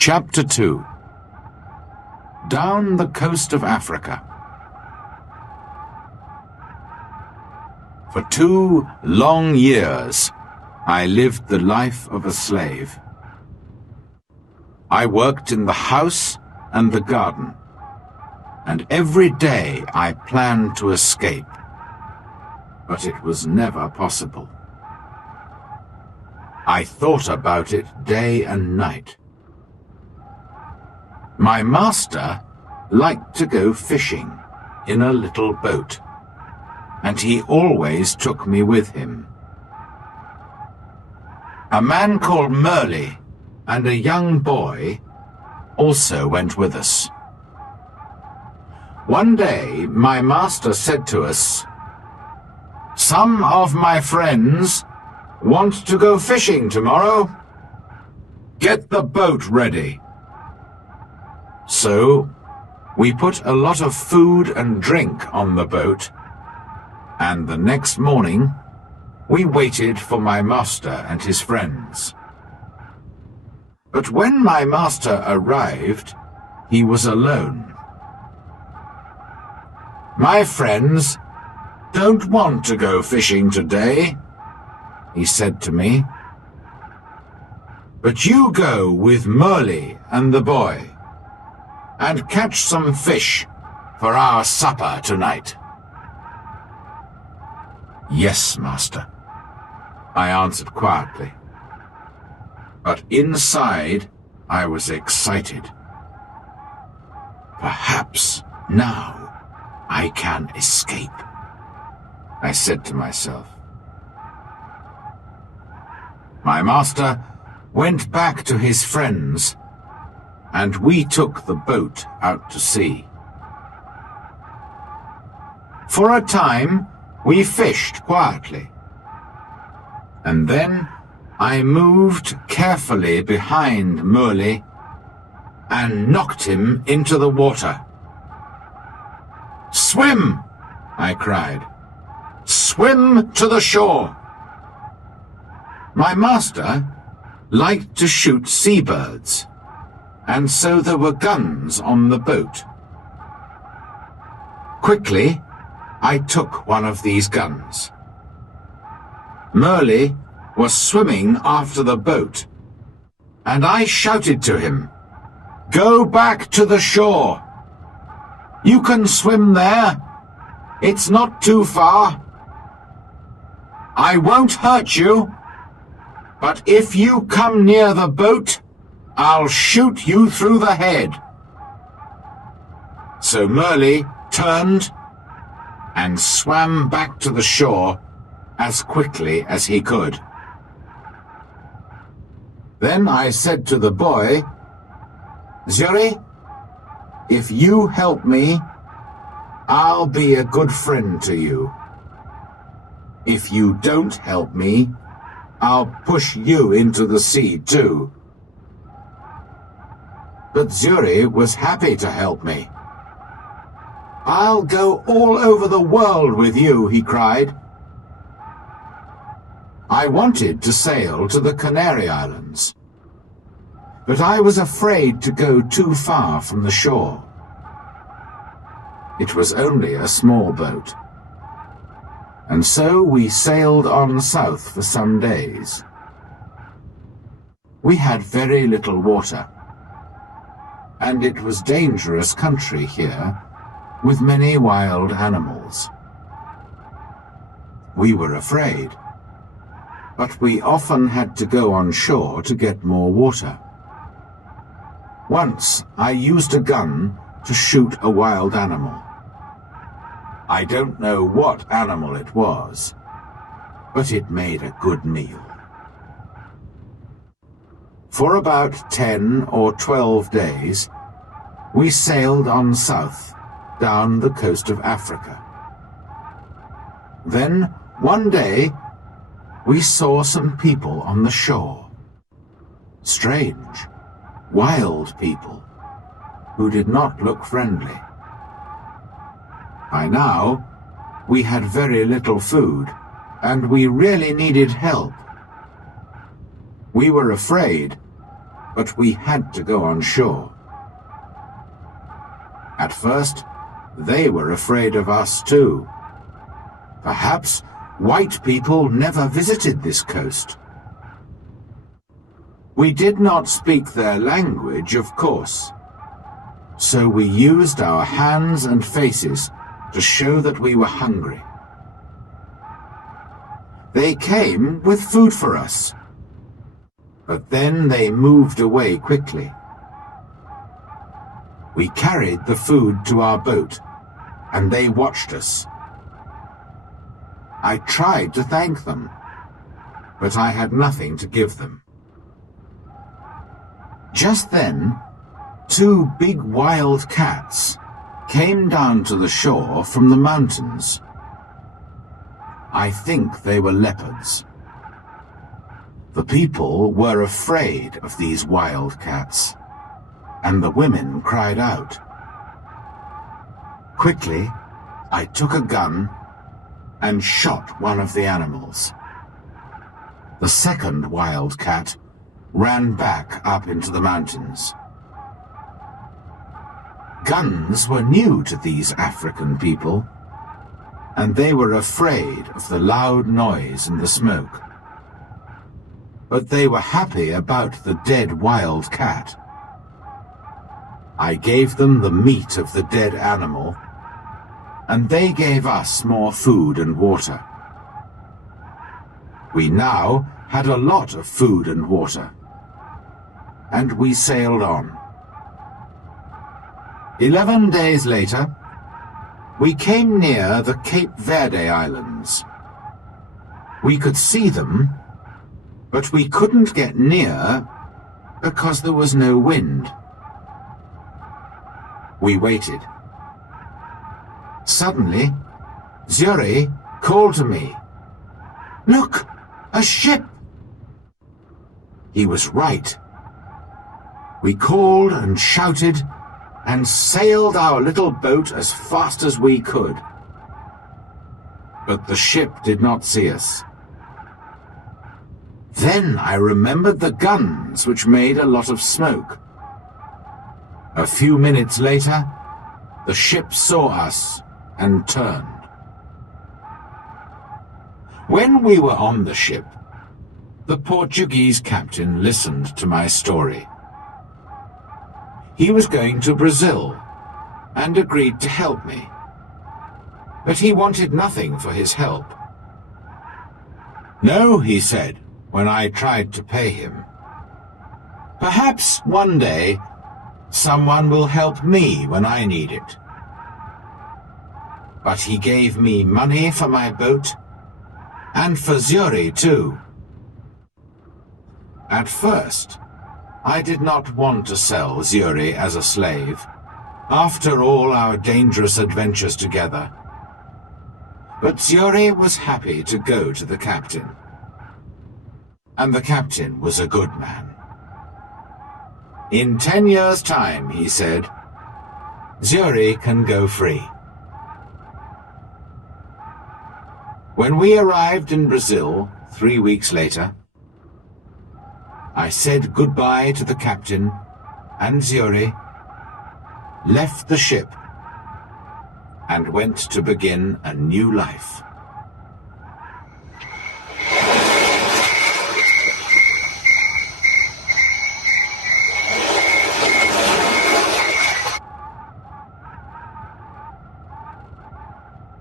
Chapter 2. Down the coast of Africa. For 2 long years, I lived the life of a slave. I worked in the house and the garden, and every day I planned to escape, but it was never possible. I thought about it day and night. My master liked to go fishing in a little boat, and he always took me with him. A man called Merle and a young boy also went with us. One day, my master said to us, "Some of my friends want to go fishing tomorrow. Get the boat ready." So, we put a lot of food and drink on the boat, and the next morning, we waited for my master and his friends. But when my master arrived, he was alone. "My friends don't want to go fishing today," he said to me. "But you go with Merle and the boy, and catch some fish for our supper tonight." "Yes, master," I answered quietly. But inside, I was excited. "Perhaps now I can escape," I said to myself. My master went back to his friends, and we took the boat out to sea. For a time, we fished quietly, and then I moved carefully behind Merle and knocked him into the water. "Swim!" I cried. "Swim to the shore!" My master liked to shoot seabirds, and so there were guns on the boat. Quickly, I took one of these guns. Merle was swimming after the boat, and I shouted to him, "Go back to the shore! You can swim there. It's not too far. I won't hurt you, but if you come near the boat, I'll shoot you through the head." So Merle turned and swam back to the shore as quickly as he could. Then I said to the boy, "Zuri, if you help me, I'll be a good friend to you. If you don't help me, I'll push you into the sea too." But Zuri was happy to help me. "I'll go all over the world with you," he cried. I wanted to sail to the Canary Islands, but I was afraid to go too far from the shore. It was only a small boat, and so we sailed on south for some days. We had very little water, and it was dangerous country here, with many wild animals. We were afraid, but we often had to go on shore to get more water. Once I used a gun to shoot a wild animal. I don't know what animal it was, but it made a good meal. For about 10 or 12 days, we sailed on south, down the coast of Africa. Then, one day, we saw some people on the shore. Strange, wild people, who did not look friendly. By now, we had very little food, and we really needed help. We were afraid, but we had to go on shore. At first, they were afraid of us too. Perhaps white people never visited this coast. We did not speak their language, of course, so we used our hands and faces to show that we were hungry. They came with food for us, but then they moved away quickly. We carried the food to our boat, and they watched us. I tried to thank them, but I had nothing to give them. Just then, 2 big wild cats came down to the shore from the mountains. I think they were leopards. The people were afraid of these wild cats, and the women cried out. Quickly, I took a gun and shot one of the animals. The second wild cat ran back up into the mountains. Guns were new to these African people, and they were afraid of the loud noise and the smoke. But they were happy about the dead wild cat. I gave them the meat of the dead animal, and they gave us more food and water. We now had a lot of food and water, and we sailed on. 11 days later, we came near the Cape Verde Islands. We could see them, but we couldn't get near because there was no wind. We waited. Suddenly, Zuri called to me, "Look, a ship!" He was right. We called and shouted and sailed our little boat as fast as we could. But the ship did not see us. Then I remembered the guns, which made a lot of smoke. A few minutes later, the ship saw us and turned. When we were on the ship, the Portuguese captain listened to my story. He was going to Brazil and agreed to help me, but he wanted nothing for his help. "No," he said when I tried to pay him. "Perhaps one day someone will help me when I need it." But he gave me money for my boat and for Zuri too. At first, I did not want to sell Zuri as a slave, after all our dangerous adventures together. But Zuri was happy to go to the captain. And the captain was a good man. "In 10 years' time," he said, "Zuri can go free." When we arrived in Brazil 3 weeks later, I said goodbye to the captain and Zuri, left the ship, and went to begin a new life.